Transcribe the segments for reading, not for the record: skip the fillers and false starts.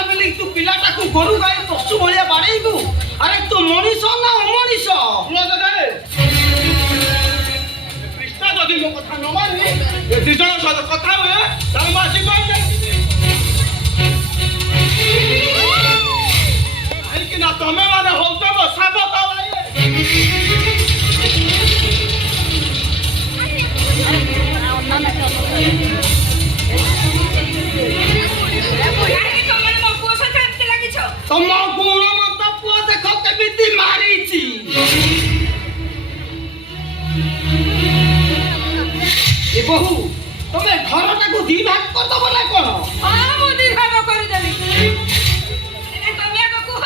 ପିଲା ବେଲେ ତୁ ପିଲାଟାକୁ ଗୋରୁ ଗାଈ ପଶୁ ଭଳିଆ ବାଡ଼େଇବୁ। ଆରେ ତୁ ମଣିଷ ନା ଅମଣିଷ? କୃଷ୍ଣ ଯଦି ମୋ କଥା ନ ମାନି ଏ ଦି ଜଣ ସହିତ କଥା ହୁଏ ତାହେଲେ ମୁଁ ଆଜି କହିବି କାହିଁକି ନା ତମେ ମାନେ ହଉଛ ମୋ ସାବତ ଭାଇ। ତମ ଗୁଣମତ ପୁଅ ଦେଖ କେମିତି ମାରିଛି। ଏ ବୋହୁ ତମେ ଘରଟାକୁ ଦି ଭାଗ କରିଦବ ନା କଣ? ମୁଁ ଦି ଭାଗ କରିଦେବି। ତମେ ଆଗ କୁହ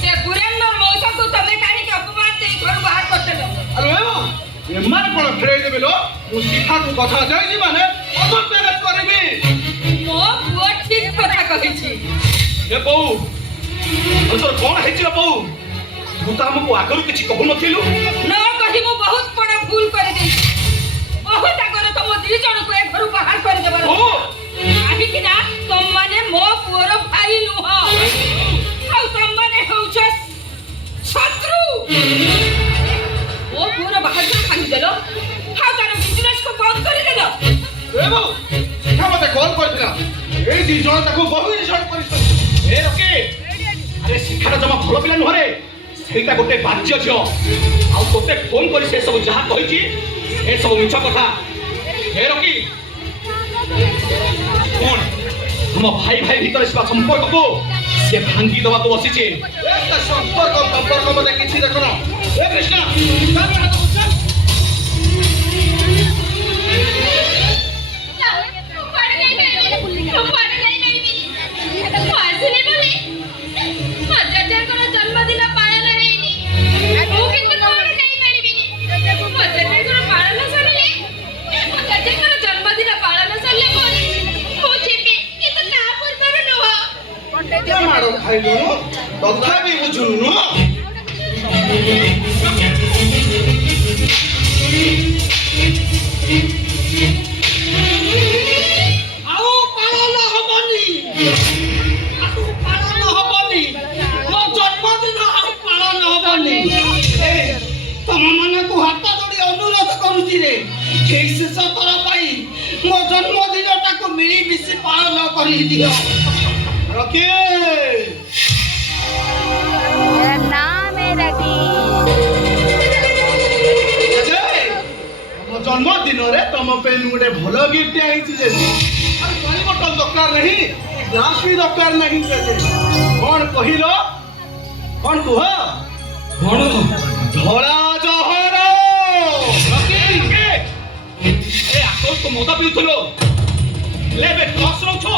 ସେ ପୁରେନ୍ଦ୍ର ମଉସାକୁ ତମେ କାହିଁକି ଅପମାନ ଦେଇ ଘରୁ ବାହାର କରିଦେଲ? ଆରେ ଏମାନେ କଣ ଫେରେଇ ଦେବେ ଲୋ? ମୁଁ ଶିଖାକୁ କଥା ଯାଇଛି ମାନେ ଅପପ୍ରୟୋଗ କରିବି। ମୋ ପୁଅ ଠିକ କଥା କହିଛି। ଏ ବୋଉ ତୋର କଣ ହେଇଛି ବୋଉ? ତୁ ତ ଆମକୁ ଆଗରୁ କିଛି କହୁନଥିଲୁ। ନ କହି ମୁଁ ବହୁତ ବଡ଼ ଭୁଲ କରିଦେଇଛି। ବହୁତ ଆଗରୁ ତମ ଦି ଜଣକୁ ଏ ଘରୁ ବାହାର କରିଦେବାର କାହିଁକି ନା ତମମାନେ ମୋ ପୁଅର ଭାଇ ନୁହଁ ଆଉ ତମମାନେ ହେଉଛ ଶତ୍ରୁ। ମୋ ପୁଅର ବାହାଘର ଭାଙ୍ଗିଦେଲ ଆଉ ତାର ବିଜନେସକୁ ବନ୍ଦ କରିଦେଲ। ଏ ବୋଉ ଶିଖା ମତେ କଲ୍ କରିଥିଲା। ଏଇ ଦି ଜଣ ତାକୁ ବହୁ ଇନସଲ୍ଟ କରିଛନ୍ତି। ଏ ରକି ଆରେ ଶିଖାଟା ଜମା ଭଲ ପିଲା ନୁହଁ ରେ। ସେଇଟା ଗୋଟେ ବାଜ୍ୟ ଝିଅ। ଆଉ ତୋତେ ଫୋନ କରି ସେ ସବୁ ଯାହା କହିଛି ଏ ସବୁ ମିଛ କଥା। ଏ ରକି କଣ ଆମ ଭାଇ ଭାଇ ଭିତରେ ଥିବା ସମ୍ପର୍କକୁ ସେ ଭାଙ୍ଗି ଦେବାକୁ ବସିଛି। ସମ୍ପର୍କ ମତେ କିଛି ଦେଖ ନା। ଏ କୃଷ୍ଣ ଜନ୍ମଦିନ ପାଳନ ହେଇନି। ମୁଁ କିନ୍ତୁ କଣ ନେଇପାରିବିନି। ମୋ ଜେଜେଙ୍କର ପାଳନ ସରିଲେ ମୋ ଜେଜେଙ୍କର ଜନ୍ମଦିନ ପାଳନ ସରିଲେ ପରେ ମୁଁ ଯିବି, କିନ୍ତୁ ତା ପୂର୍ବରୁ ନୁହଁ। ମାଡ଼ ଖାଇଲୁଣୁ ତଥାପି ବୁଝୁନୁ। ଆଉ ପାଳନ ହବନି। ଆଉ ପାଳନ ହବନି। ମୋ ଜନ୍ମଦିନ ଆଉ ପାଳନ ହବନି। ତମ ମାନଙ୍କୁ ହାତ ଯୋଡ଼ି ଅନୁରୋଧ କରୁଛି ରେ, ଠିକ ଶେଷ ଥର ପାଇଁ ମୋ ଜନ୍ମଦିନଟାକୁ ମିଳିମିଶି ପାଳନ କରିଦିଅ। ରକି मेरा नाम है रवि। ଆମ ଜନ୍ମଦିନରେ ତମ ପାଇଁ ଗୋଟେ ଭଲ ଗିଫ୍ଟ ଆଣିଛି ଯେ ପାଣି ବୋଟଲ ଦରକାର ନାହିଁ, ଗ୍ଲାସ ବି ଦରକାର ନାହିଁ। କଣ କହିଲ? କଣ କୁହ? କଣ? ଧଳା ଜହର। ଆଗରୁ ତୁ ମଦ ପିଉଥିଲୁ ହେଲେ ଏବେ କ୍ରସ ରହୁଛୁ।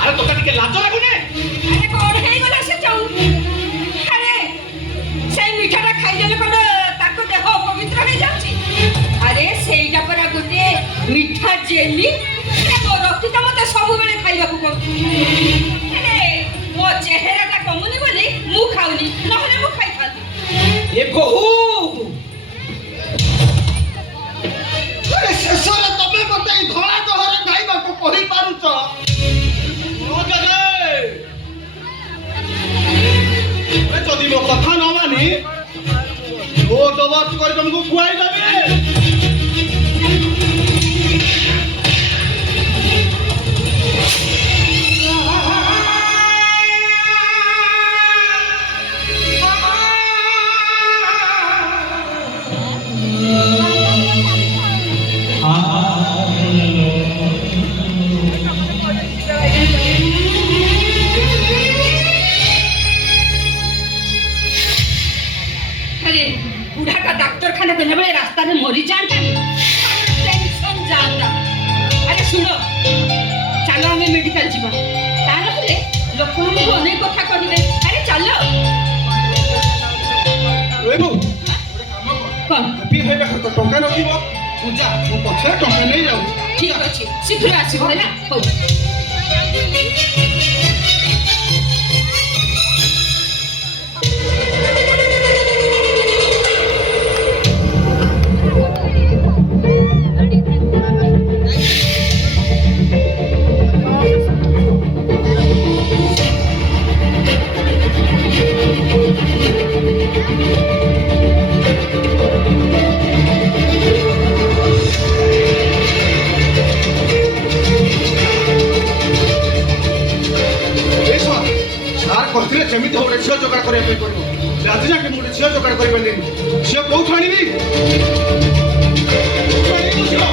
ଆରେ ତୋତେ ଟିକେ ଲାଜ ଲାଗୁନି? ଆରେ କଣ ହେଇଗଲା ସେ ଚଉ? ଆରେ ସେଇ ମିଠାଟା ଖାଇଦେଲେ କଣ ତାକୁ ଦେହ ଅପବିତ୍ର ହେଇଯାଉଛି? ଆରେ ସେଇଟା ପରା ଗୋଟେ ମିଠା ଜେଲି। ମୋ ରକ୍ତିଟା ମତେ ସବୁବେଳେ ଖାଇବାକୁ ପଡୁଛି। ଆରେ ମୋ ଚେହେରାଟା କମୁନି ବୋଲି ମୁଁ ଖାଉନି, ନହେଲେ ମୁଁ ଖାଇଥାନ୍ତି। ଏ ବୋହୁ ଶେଷରେ ତମେ ମତେ ଏଇ ଧଳା ଜହର ଖାଇବାକୁ କହିପାରୁଛ? ଯଦି ମୋ କଥା ନ ମାନି ଜବରଦସ୍ତ କରି ତମକୁ ଖୁଆଇ ଦେବେ। अरे बुढ़ाटा डाक्तरखाना देने बेले रास्ता में मरी जाता टेंशन जाता। अरे सुनो चलो हमें मेडिकल जीवा तार हेले लोक हमको अनेक कथा कहिबे। अरे चलो कौन टंका रखिब पूजा मो पछे टंका नहीं जाऊ। ठीक अच्छे शीघ्र आसो है हो। କହିଥିଲେ ଯେମିତି ହଉ ଝିଅ ଯୋଗାଡ଼ କରିବା ପାଇଁ ପଡ଼ିବ ଆଜି ଯାକେ ମୁଁ ଗୋଟେ ଝିଅ ଯୋଗାଡ଼ କରିପାରିଲିନି ଝିଅ କୋଉଠୁ ଆଣିବି ଝିଅ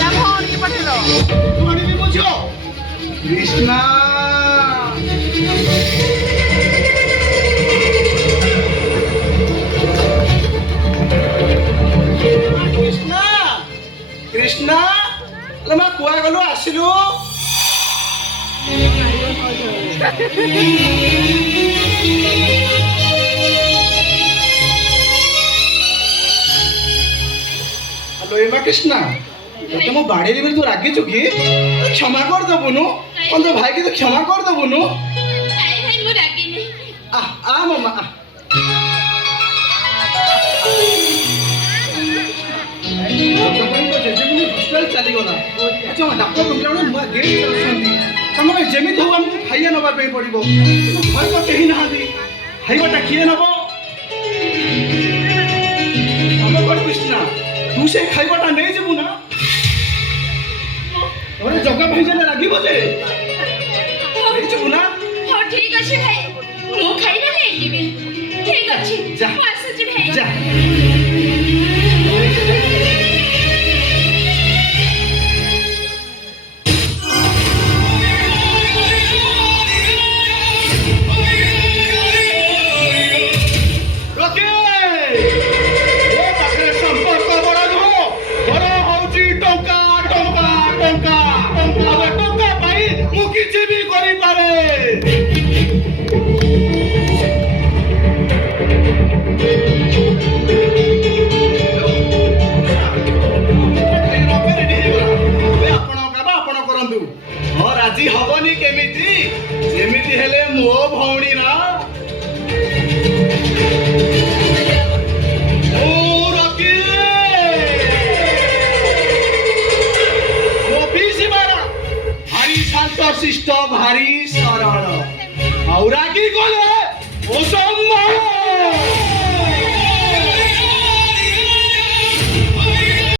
ନା ଭଉଣୀ ପଠେଇଲ କୋଉଠୁ ଆଣିବି ମୋ ଝିଅ କୃଷ୍ଣା କୃଷ୍ଣା କୃଷ୍ଣା ମା କୁଆଡ଼େ ଗଲୁ ଆସିଲୁ ହ୍ୟାଲୋ ଏମା କୃଷ୍ଣା ତତେ ମୁଁ ବାଡ଼େଇଲି ବୋଲି ତୁ ରାଗିଛୁ କି କ୍ଷମା କରିଦେବୁନୁ କ'ଣ ତୋ ଭାଇକି ତୁ କ୍ଷମା କରିଦେବୁନୁ ଆ ମାମା ଚାଲିଗଲା ଡାକ୍ତର ନୂଆ ଗେଟ୍ ଅଛନ୍ତି ତମର ଯେମିତି ହଉ ଆମକୁ ଖାଇବା ନେବା ପାଇଁ ପଡ଼ିବ ଘରେ ତ କେହି ନାହାନ୍ତି ଖାଇବାଟା କିଏ ନେବ ଆମ ଘର କୃଷ୍ଣା ତୁ ସେ ଖାଇବାଟା ନେଇଯିବୁ ନା ଘରେ ଜଗା ଭାଇ ଜଣେ ରାଗିବ ଯେ ନେଇଯିବୁ ନା ହଉ ଠିକ ଅଛି ଭାଇ ମୁଁ ଖାଇବା ନେଇଯିବି ଠିକ ଅଛି ଯା। ମୁଁ ଆସୁଛି ଭାଇ ଯା କିଛି ବି କରିପାରେ ଆପଣ କରନ୍ତୁ ହଁ ରାଜି ହବନି କେମିତି ଯେମିତି ହେଲେ ମୋ ଭଉଣୀ ନା शिष्ट भारी सरल और रागी कौन है